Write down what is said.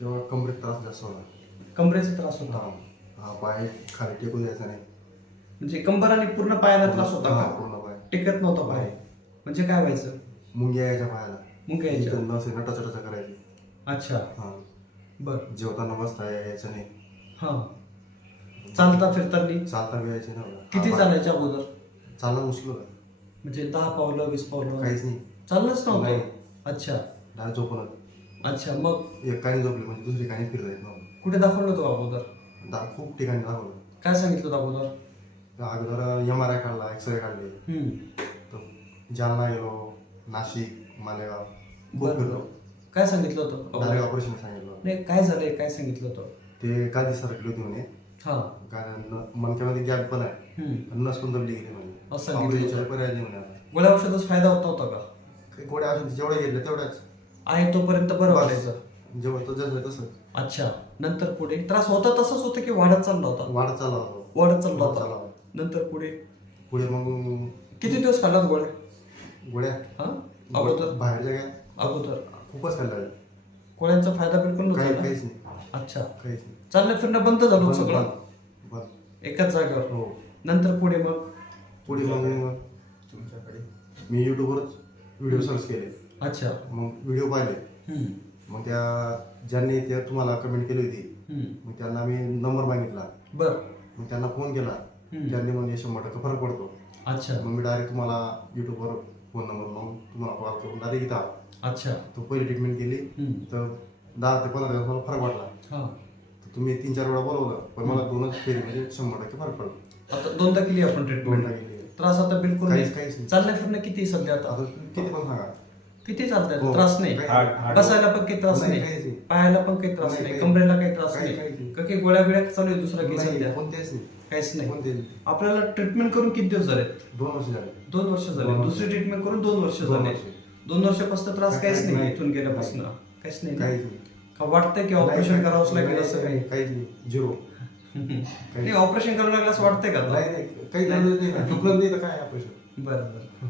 तेव्हा कमरेत त्रास जास्त होता कमरेचा त्रास होता. हा हा पाय खाली टेकू द्यायचा नाही. म्हणजे कंबर आणि पूर्ण पायाला त्रास होता हा, का? पूर्ण पाय. टेकत नव्हता पाय. नाही. म्हणजे काय व्हायचं? मुंग्या यायच्या पायाला. मग यायचं? इथं नस आहे, नटाचा टचा करायची. अच्छा. हा. बर. जेवताना बसता यायचं नाही. हा. चालता फिरताना चालता बी यायचे ना किती चालायच्या अगोदर? चालणं मुश्किल होतं. म्हणजे दहा पावलं वीस पावलं? काहीच नाही. चाललंच नव्हतं? नाही. अच्छा. डाळ झोपणं अच्छा मग? एक कानी झोपली म्हणजे दुसरी कानी फिरता येत नव्हतं कुठे दाखवलं होतं अगोदर? दा खूप ठिकाणी दाखवलं. काय सांगितलं होतं अगोदर? अगोदर एम आर आय काढला एक्सरे काढले. हम्म. तर जालना गेलो नाशिक मालेगाव खूप बरं, फिरलो. काय सांगितलं होतं? डायरेक्ट अगोदर? ऑपरेशन सांगितलं. नाही काय झालंय काय सांगितलं होतं? ते गादी सरकली होती म्हणे. हा. कारण मनक्यामध्ये गॅप पण आहे. हम्म. नस पण दबली गेली म्हणे. असं सांगितलं होतं. पर्याय नाही म्हणे आता. गोळ्या औषधाचा फायदा होत नव्हता का? काही गोड्या औषध जेवढे घेतले तेवढ्याच. आहे तोपर्यंत बरं बस. वाटायचं. जेवढं तो जसं तसं अच्छा. नंतर पुढे. त्रास होता तसंच होतं की वाढत चालला होता? वाढत चालला होता. वाढत चालला वाढत होता. चालला होता. नंतर पुढे? पुढे मग किती दिवस खाल्लात गोळ्या? गोड्या हा? अगोदर. बाहेरच्या काय अगोदर. खूपच खाल्ल्या. गोळ्यांचा फायदा बिलकुल काही नव्हता काहीच? नाही. अच्छा. काहीच नाही. चालणं फिरणं बंद झालं होतं बंद- सगळं? बंद- बंद. एकाच जागेवर? हो. नंतर पुढे मग? पुढे मग तुमच्याकडे? मी युट्यूबवरच व्हिडिओ सर्च केले. अच्छा. मग व्हिडिओ पाहिले. हम्म. मग त्या ज्यांनी त्या तुम्हाला कमेंट केली होती हम्म. मग त्यांना मी नंबर मागितला. बर. मग त्यांना फोन केला. हम्म. त्यांनी म्हणजे शंभर टक्के फरक पडतो. अच्छा. मग मी डायरेक्ट तुम्हाला युट्यूबवर फोन नंबर लावून तुम्हाला कॉल करून डायरेक्ट इथं आलो. अच्छा. तो पहिली ट्रीटमेंट केली. हम्म. तर दहा ते पंधरा दिवस मला फरक वाटला. हा. तर तुम्ही तीन चार वेळा बोलवलं पण मला दोनच फेरी म्हणजे शंभर टक्के फरक पडला. आता दोनदा केली आपण दोनदा ट्रीटमेंट गेली त्रास आता बिलकुल काहीच नाही. काहीच नाही. चालणं फिरणं किती सध्या आता? आता किती पण सांगा. किती चालतंय? हो. त्रास नाही. बसायला पण काही त्रास नाही, नाही. काहीच नाही. पायाला पण काही त्रास नाही, नाही. काही- कमरेला काही त्रास काही- नाही. का काही गोळ्या बिळ्या चालू आहे दुसरं काही नाही, सध्या? नाही. काहीच नाही. कोणते आपल्याला ट्रीटमेंट करून किती दिवस झाले? दोन वर्ष झाले. दोन वर्ष झाले. दोन वर्ष. दुसरी ट्रीटमेंट करून दोन वर्ष दोन झाले. वर्ष. दोन वर्षापासून त्रास काही- काहीच नाही. इथून गेल्यापासून. काहीच नाही ना? काहीच नाही. का वाटतंय की ऑपरेशन नाही, करावंच लागेल नाही, असं काही काहीच नाही. झिरो नाही ऑपरेशन करावं लागलं असं वाटतंय का? आता? नाही नाही. काही गरज नाही ना. झोपलं नाही तर काय ऑपरेशन बरं बरं.